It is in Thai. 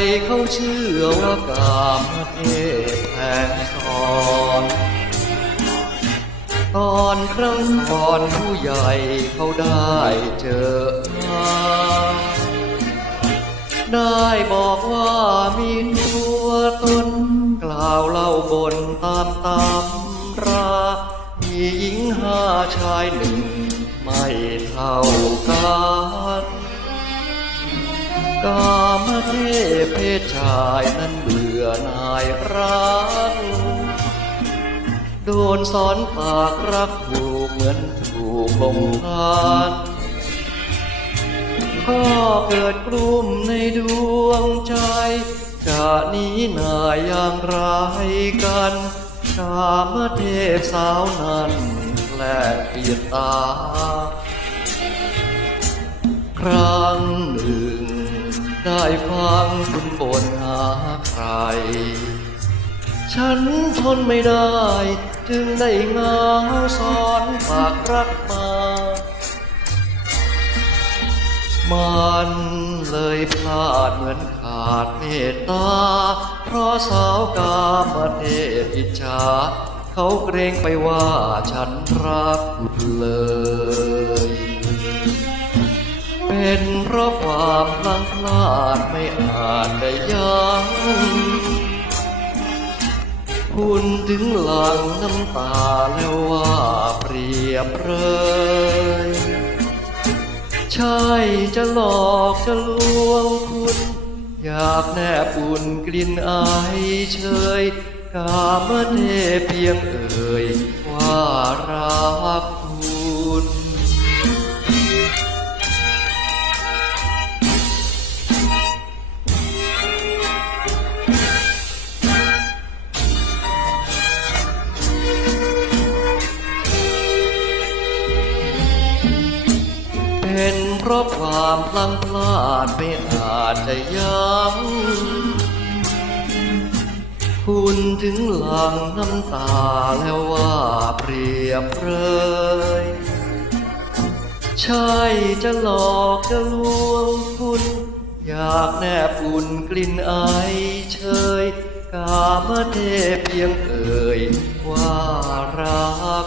ใครเขาเชื่อว่ากามเทพแห่งสอนตอนครั้งก่อนผู้ใหญ่เขาได้เจอมาได้บอกว่ามีตัวตนกล่าวเล่าบนตามตำรามีหญิงห้าชายหนึ่งไม่เท่ากันกามเทพ ศชายนั้นเบื่อนายรักโดนสอนปากรักถูกเหมือนถูกลงทานก็เกิดกลุ่มในดวงใจ จะนี้นายอย่างไรกันกามเทพสาวนั้นแลกเปลี่ยนตา ครั้งหนึ่ง ได้ฟังคุณบ่นหาใคร ฉันทนไม่ได้ จึงได้เงาสอนฝากรักมา มันเลยพลาดเหมือนขาดเมตตา เพราะสาวกามเทพอิจฉาเขาเกรงไปว่าฉันรักเลย เป็นเพราะความพลังพลาดไม่อาจได้ยัง้งคุณถึงหลังน้ำตาแล้วว่าเปรียบเลย ใช่จะหลอกจะลวงคุณ อยากแนบอุ่นกลิ่นอายเชยกามเทเพียงเอ่ยว่ารัก เพราะความพลังพลาดไม่อาจจะยั้งคุณถึงหลังน้ำตาแล้วว่าเปรียบเลย ใช่จะหลอกจะลวงคุณ อยากแนบอุ่นกลิ่นอายเชยกามเทพเพียงเอ่ยว่ารัก